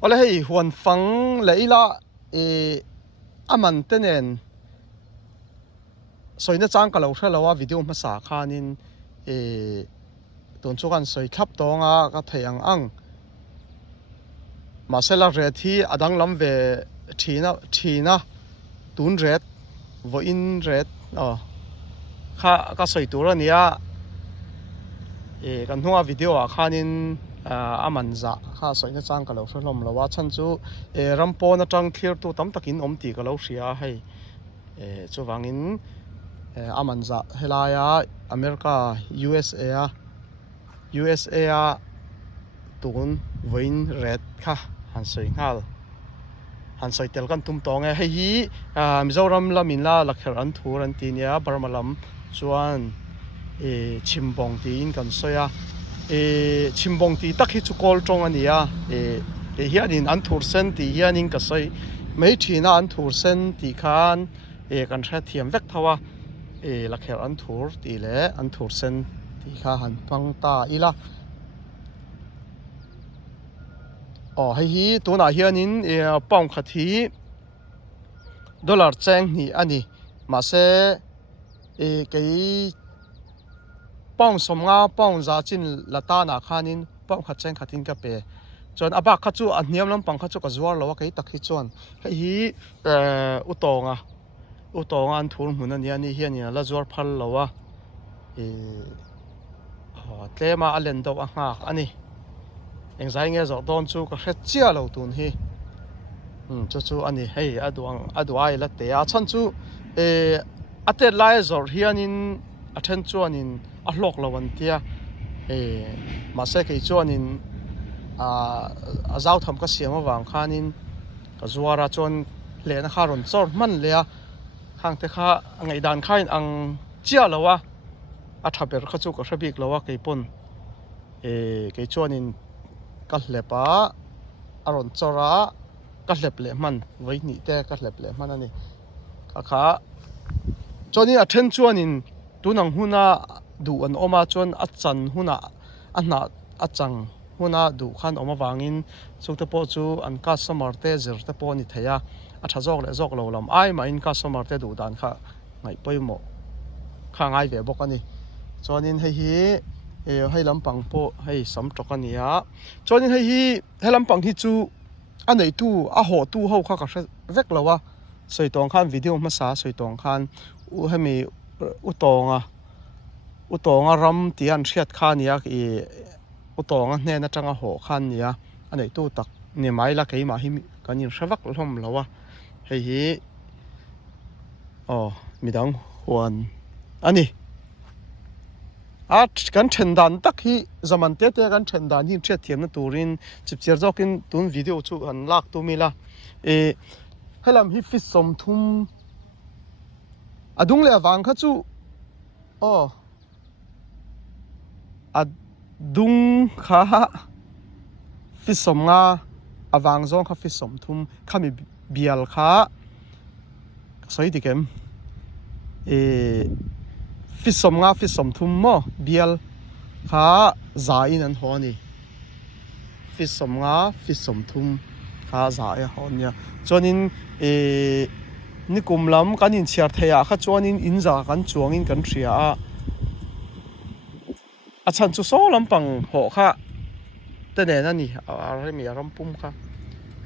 Ola hei huan fang leila aman tenen soina chang ka lo thla lawa video ma sa khanin ton chukan soi thap tonga ka theiang ang masela re thi adang lam ve thina tun ret vo in ret kha ka soi tur ania kan hunga video a khanin aman za kha soina chang ka lo thlom lawa chan chu rampo na tang clear tu tam takin omti ka lo hria hei chuwangin aman za helaya America USA a tun voin red kha han soi ngal han soi tel kan tum tong hei hi Mizoram lamin la lakher an thur an tinia barmalam chuan chimbong tin kan soya chimbong ti takhi chu kol tong ania hianin an thur sen ti hianin ka soi mai thina an thur sen ti khan kan thra thiam vek thawa lakher an thur ti le an thur sen ti kha han pang ta ila hei hi tuna hianin pong khathi dollar cheng ni ani ma se cái pong som nga pong za chin lata na khanin pong kha cheng khatin ka pe chon aba kha chu a hniam lam pang kha chu ka zuar lawa kai takhi chon hei hi utonga an thur hmun ania ni hian la zuar phal lawa tlema alen do a nga ani engzai nge zo don chu ka hret chia lo tun hi chu ani hei aduai la te a chan chu atet lai zor hianin a then chuanin a hlok lawan tia ma se kei chuanin a zau tham ka siama wang khanin ka zuara chuan lena kha ron chor man lea hangte kha ngai dan khain ang chia lawa a thaber kha chu ka hrebik lawa kei pon kei chuanin ka hlepa a ron chora ka hlep le man voi ni te ka hlep le man ani kha choni a then chuanin tunang huna du an oma chuan a chan huna a na a chang huna du khan oma wangin chute po chu an customer te zir te po ni theya a tha jok lo lam ai ma in customer te du dan kha ngai poimo kha ngai ve bok ani chuanin hei hi hei lampang po hei sam tok ania chuanin hei hi hei lampang hi chu a nei tu a ho tu ho kha ka vek lawa soitong khan video ma sa soitong khan hemi utonga ram tian hriat khania utonga hne na tanga ho khan nia anei tu tak ni mai la kei ma hi kanin hrawak hlom lawa hei hi midang huan ani kan thendan tak hi zaman te kan thendan hi thriat thiam na turin chipcher jokin tun video chu an lak tu mila helam hi fi som thum adung le awang kha chu adung kha fi som nga awang zong kha fi som thum khami bial kha soi dikem fi som nga fi som thum mo bial kha za in an honi fi som nga fi som thum kha za e honia chonin ni kumlam kanin chiar theya kha chuanin inza kan chuangin kan thria a chan chu so lampang ho kha tene na ni remi rampum kha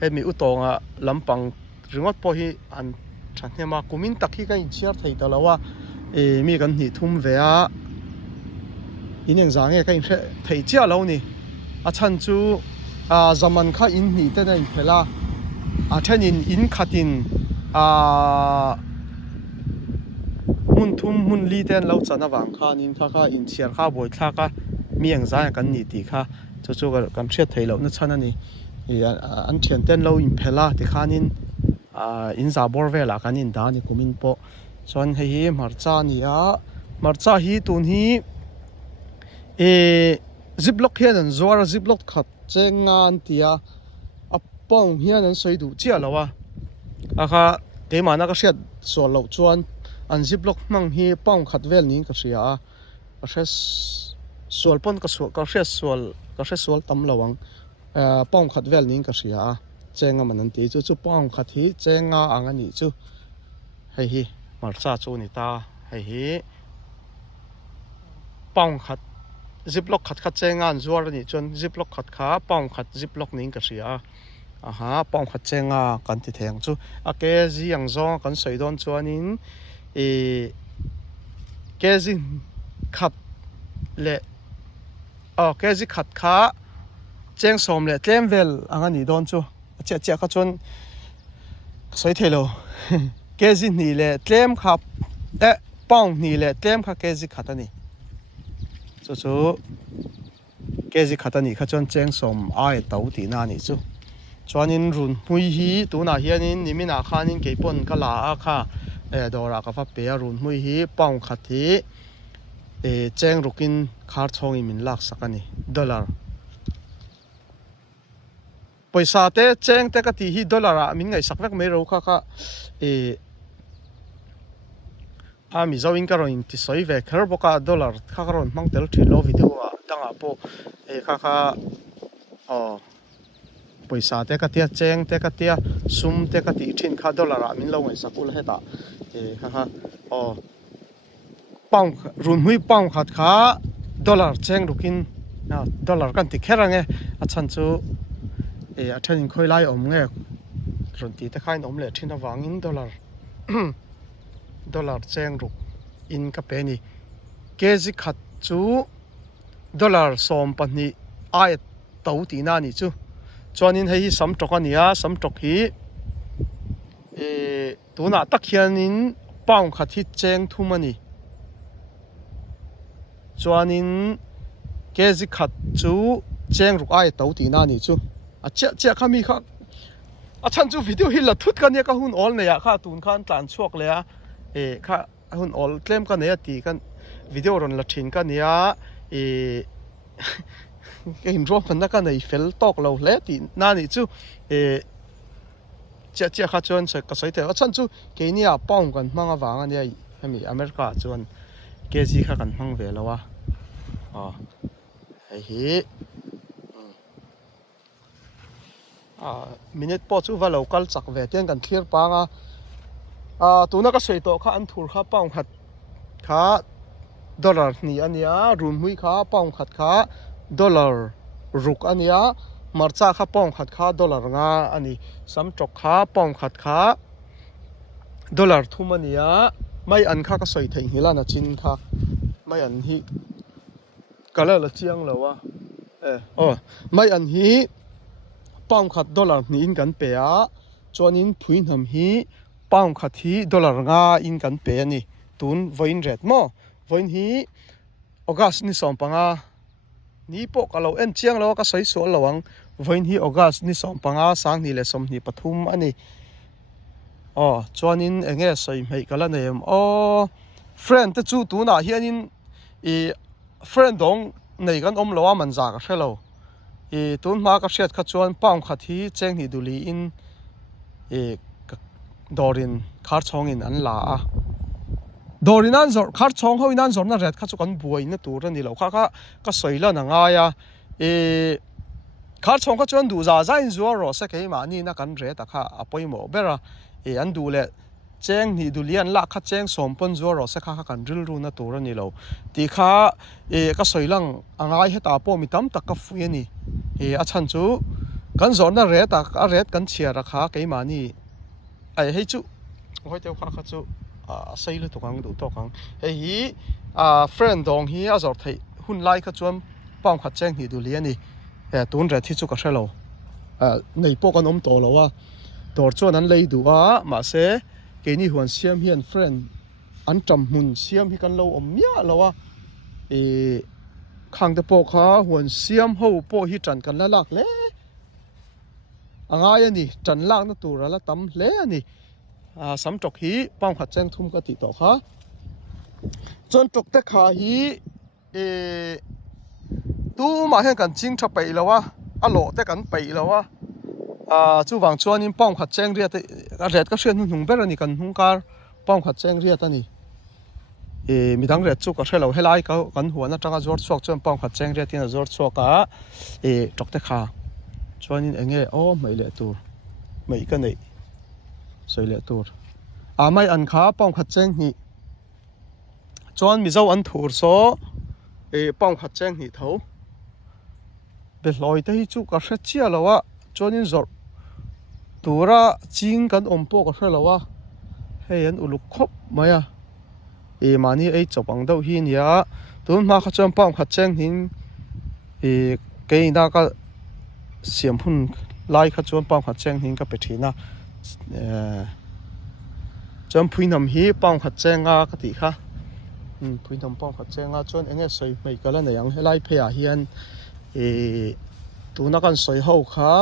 hemi utonga lampang ringot po hi an thanema kumin takhi ka in chiar thei talawa mi kan ni thum ve a ineng zange ka in thei chia lo ni a chan chu zaman kha in ni te na in phela a thenin in khatin mun thum mun li ten lo chana wang khan in kha in chiar kha boi thla ka mieng za kan ni ti kha chu kan thriat thei lo na chana ni an thian ten lo in phela ti khanin in za bor vela kan in da ni kumin po chuan hei marcha ni a marcha hi tun hi ziplock hian an zuar ziplock khat chengan tia a pong hian an soi du chia lawa akha keimana ka hriat sual lo chuan an ziplock mang hi pong khat vel nin ka hria a hres sual pon ka hriat sual tam lawang pong khat vel ning ka ria chenga manan ti chu pong khat hi chenga angani chu hei hi marcha chu ni ta hei hi pong khat ziplock khat chenga an zuar ni chon ziplock khat kha pong khat ziplock ning ka ria aha pong khat chenga kan ti theng chu a ke ji yang zo kan soi don chuanin ke ji khat le ke ji khat kha cheng som le tlem vel angani don chu che ka chon soi thelo ke ji ni le tlem kha pong ni le tlem kha ke ji khat ani chu ke ji khat ani kha chon cheng som ai tau ti na ni chu chuanin run hui hi tuna hianin nimina khanin keipon kala a kha dora ka fa pe run hui hi pong khat hi cheng rukin khar chongi min lak sakani dollar paisa te cheng te ka ti hi dollar a min ngai sakvek mai ro kha mi zawin ka roin ti soi ve kher boka dollar kha ka ron mang tel thi lo video a tanga po kha paisa te ka tia cheng te ka tia sum te ka ti thin kha dollar a min lo ngai sakul heta kha pong run hui pong khat kha dollar cheng rukin dollar kan ti kherange a chan chu a then khoi lai om nge ron ti te khain om le thina wangin dollar dollar cheng ruk in ka pe ni kg khat chu dollar som pani ai tau ti na ni chu chuanin hei sam tok ania sam tok hi tuna tak hianin pong khat hi cheng thumani chuanin kg khat chu cheng ruk ai tau ti na ni chu a che khami kha a chan chu video hi la thut kan ya ka hun ol ne ya kha tun khan tlan chuak le a kha hun ol claim ka ne ti kan video ron la thin ka nia ke him ro phan na ka nei fel tok lo hle ti na ni chu che kha chuan se ka soi te a chan chu ke ni a pong kan hmanga wanga ni ai hemi america chuan ke ji kha kan hmang ve lo wa hi minute po chu va local chak ve tiang kan thlir panga tuna ka sei to kha an thur kha pong khat kha dollar ni ania room hui kha pong khat kha dollar ruk ania marcha kha pong khat kha dollar nga ani sam tok kha pong khat kha dollar thumania mai an kha ka soi thei hilana chin kha mai an hi kala la chiang lawa mai an hi pong khat dollar ni in kan pe a chuanin phuin ham hi pong khat hi dollar nga in kan pe ani tun voin ret mo voin hi august ni som panga ni po kalo en chiang lo ka soi so lawang voin hi august ni som panga sang ni le som ni pathum ani chuanin enge soi mei kala nem friend te chu tuna hianin friend dong nei kan om lo a man za ka hello tun ma ka hriat kha chuan pong khat hi cheng hi duli in dorin khar chongin an la a dorin an zor khar chong hoin an zor na ret kha chu kan buai na tur ani lo kha ka soila na nga ya khar chong kha chuan du za in zuar ro se ke ma ni na kan re ta kha apoi mo bera an du le cheng ni dulian la kha cheng som pon zuar ro se kha kan ril ru na tur ani lo ti kha ka soilang angai heta po mi tam tak ka fu ani a chan chu kan zor na re ta a ret kan chia ra kha ke ma ni ai hei chu hoi te kha chu sei lu tukang du to kang hi friend dong hi a zor thei hun lai kha chuan pong khat cheng hi du li ani tun re thi chu ka hrelo nei po kan om to lo wa tor chuan an lei du a ma se ke ni huan siam hian friend an tam mun siam hi kan lo om mia lo wa khang te po kha huan siam ho po hi tran kan la lak le angai ani tran lak na tur la tam hle ani sam tok hi pong khat cheng thum ka ti to kha chon tok te kha hi tu ma hen kan ching tha pai lo wa a lo te kan pai lo wa chu wang chuan in pong khat cheng ria te a ret ka hrian hnung ber ani kan hnung kar pong khat cheng ria ta ni midang ret chu ka hrelo helai ka kan huan atanga zor chuak chuan pong khat cheng ria tin a zor chuak a tok te kha chuanin enge o mai le tur mai ka nei soi le tur mai an kha pong khat cheng hi chuan mi zo an thur so pong khat cheng hi tho be hloi te hi chu ka hre chia lawa chuanin zor tura ching kan ompo ka hre lawa hei an uluk khop maya mani ei chopang deuh hi nia tun ma kha chuan pong khat cheng hin ke na ka siam hun lai kha chuan pong khat cheng hin ka pe thina chuan phuinam hi pong khat chenga ka ti kha phuinam pong khat chenga chuan enge soi mai kala nei ang helai phea hian tuna kan soi ho kha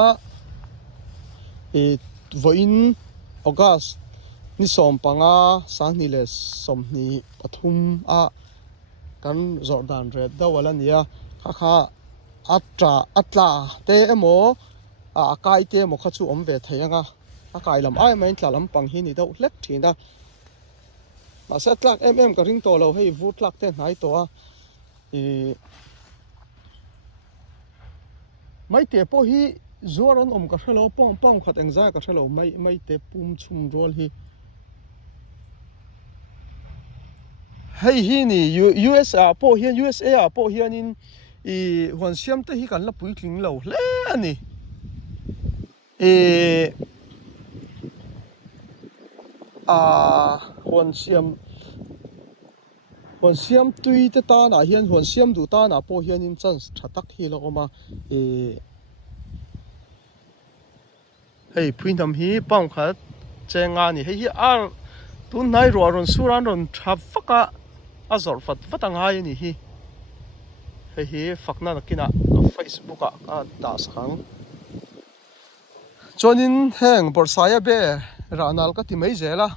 voin august ni som panga sang ni le som ni pathum a kan jordan red da wala nia kha atla te emo kai te mo kha chu om ve thayanga kai lam ai main tla lam pang hi ni do hlek thina ma sa tlak ka ring to lo hei vu tlak te nai to a mai te po hi zoron om ka thelo pong khat engza ka thelo mai te pum chum rol hi hei hi ni USA po hian USA po hianin huan siam te hi kan la pui tling lo hle ani huan siam tui te ta na hian huan siam du ta na po hianin chan thatak hi lo ma hei phuinam hi pong khat chenga ni hei hi ar tun nai ro ron suran ron thafaka azor fatanga ni hi hei fakna nakina Facebook a da sang chonin heng borsaya be ranal ka ti mai zela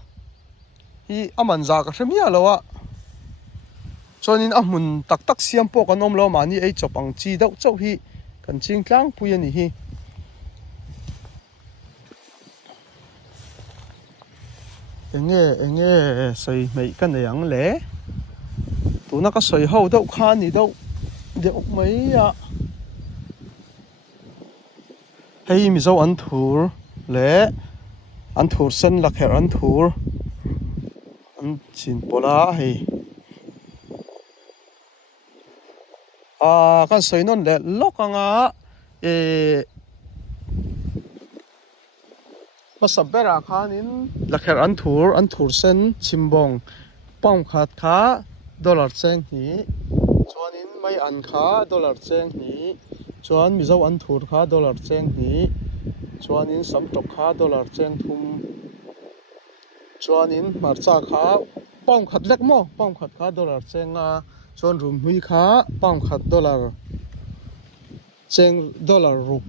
hi aman za ka hремia lowa chonin amun tak siam po kanom lo mani ei chopang chi deuh chau hi kan ching tlang pui ani hi enge soi mai kan yang le tuna ka soi ho deuh kha ni deuh deuh mai ya hei mi zo an thur le an thur sen la kher an thur an chin pola hei kan soi non le lokanga masabera khanin la kher an thur sen chimbong pong khat kha dollar cheng hi chuanin mai an kha dollar cheng hi chuan mi zo an thur kha dollar cheng hi chuanin samtok kha dollar cheng thum chuanin marcha kha pong khat lek mo pong khat kha dollar chenga chuan rum hui kha pong khat dollar cheng dollar ru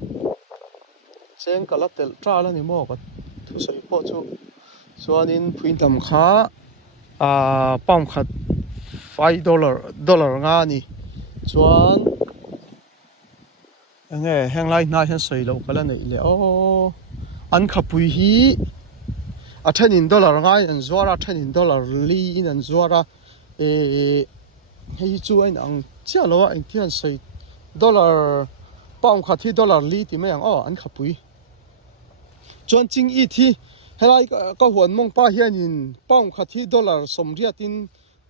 cheng kala tel tra la ni mo ka thu sei po chu chuanin phuintam kha pong khat $5 nga ni chuan enge henglai na hian soi lo kala nei le an khapui hi $10 ngai an zuara $10 li in an zuara hei chu ain ang chia lo a in tian soi dollar pong khat hi dollar li ti mai ang an khapui chuan ching i thi helai ka huan mong pa hianin pong khat hi dollar som riatin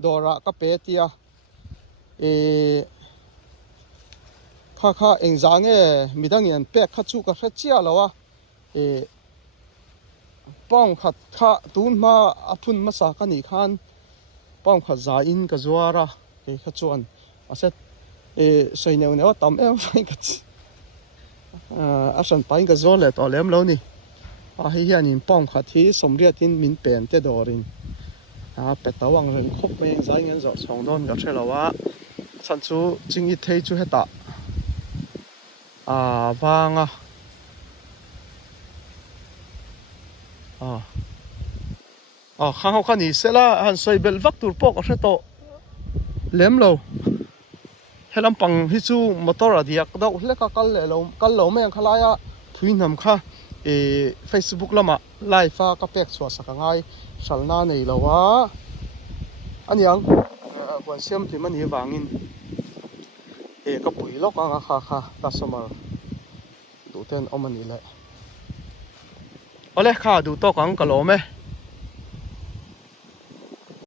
dora ka pe tia kha engzange midang yan pek kha chu ka hre chia lawa pong khat kha tun ma aphun ma sa ka ni khan pong khat za in ka zuara ke kha chuan aset soi neu neu tam em fai ka asan pain ka zole to lem lo ni hi hianin pong khat hi somriatin min pen te dorin petawang ren khop mai zai ngen zo song don ga thelawa chan chu chingi thei chu heta wanga khang ho khani sela han soi bel vak tur pok a hreto lem lo helam pang hi chu motor adiak do hleka kal lo me khalaya thuinam kha Facebook lama live ka pek chwa sakangai salna nei lawa aniang wan siam ti mani wangin ka pui lok anga kha customer tụ tên ông anh lại ole khá đủ to cắn cả lỗ mẹ